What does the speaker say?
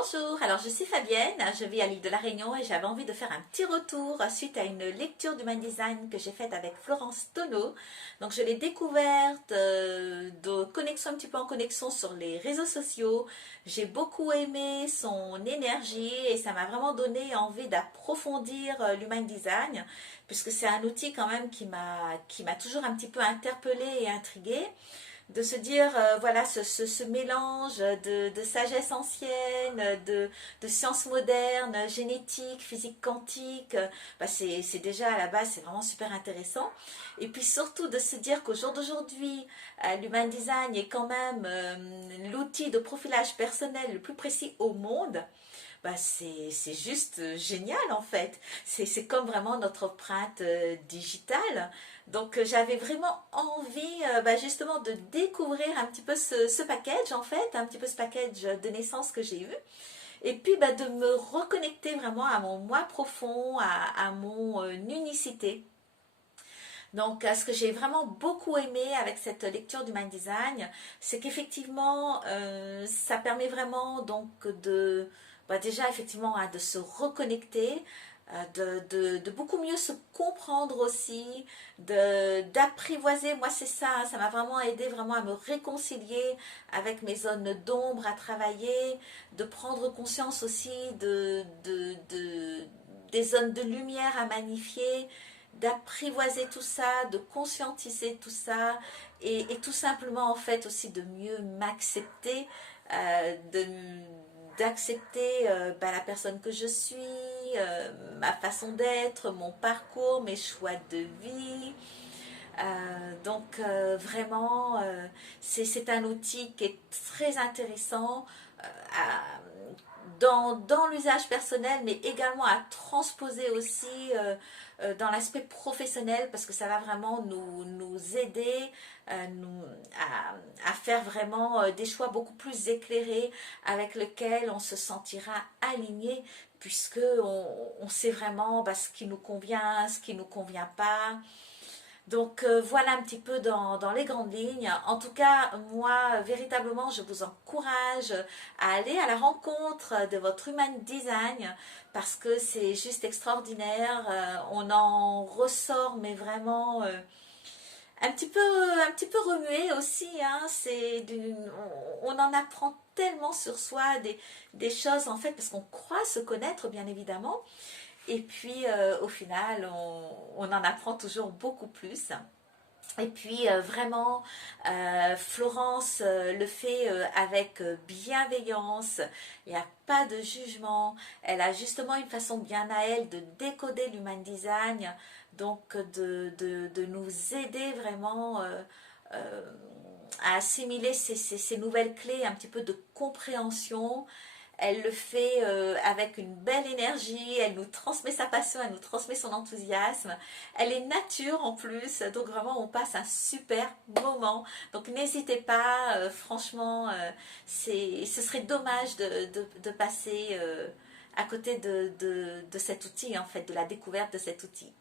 Bonjour, alors je suis Fabienne, je vis à l'île de la Réunion et j'avais envie de faire un petit retour suite à une lecture d'Human Design que j'ai faite avec Florence Tonneau. Donc je l'ai découverte de connexion un petit peu en connexion sur les réseaux sociaux. J'ai beaucoup aimé son énergie et ça m'a vraiment donné envie d'approfondir l'Human Design puisque c'est un outil quand même qui m'a toujours un petit peu interpellée et intriguée de se dire, voilà, ce mélange de sagesse ancienne, de sciences modernes, génétique, physique quantique, bah c'est déjà à la base, c'est vraiment super intéressant. Et puis surtout de se dire qu'au jour d'aujourd'hui, l'Human Design est quand même l'outil de profilage personnel le plus précis au monde. Bah c'est juste génial en fait. C'est comme vraiment notre empreinte digitale. Donc j'avais vraiment envie bah, justement de découvrir un petit peu ce package en fait, un petit peu ce package de naissance que j'ai eu. Et puis bah, de me reconnecter vraiment à mon moi profond, à mon unicité. Donc, ce que j'ai vraiment beaucoup aimé avec cette lecture du Mind Design, c'est qu'effectivement, ça permet vraiment donc de, bah déjà effectivement, hein, de se reconnecter, de beaucoup mieux se comprendre aussi, d'apprivoiser. Moi, c'est ça, hein, ça m'a vraiment aidé vraiment à me réconcilier avec mes zones d'ombre à travailler, de prendre conscience aussi des zones de lumière à magnifier, d'apprivoiser tout ça, de conscientiser tout ça et tout simplement en fait aussi de mieux m'accepter, de d'accepter bah, la personne que je suis, ma façon d'être, mon parcours, mes choix de vie. Vraiment, c'est un outil qui est très intéressant dans l'usage personnel, mais également à transposer aussi dans l'aspect professionnel, parce que ça va vraiment nous aider à faire vraiment des choix beaucoup plus éclairés avec lesquels on se sentira aligné, puisque on sait vraiment bah, ce qui nous convient, ce qui ne nous convient pas. Donc voilà un petit peu dans les grandes lignes. En tout cas, moi, véritablement, je vous encourage à aller à la rencontre de votre Human Design parce que c'est juste extraordinaire. On en ressort, mais vraiment un petit peu remué aussi. Hein. On en apprend tellement sur soi des choses en fait parce qu'on croit se connaître, bien évidemment. Et puis au final, on en apprend toujours beaucoup plus. Et puis vraiment, Florence le fait avec bienveillance, il n'y a pas de jugement, elle a justement une façon bien à elle de décoder l'human design, donc de nous aider vraiment à assimiler ces nouvelles clés, un petit peu de compréhension. Elle le fait avec une belle énergie, elle nous transmet sa passion, elle nous transmet son enthousiasme. Elle est nature en plus, donc vraiment on passe un super moment. Donc n'hésitez pas, franchement, ce serait dommage de passer à côté de cet outil, en fait, de la découverte de cet outil.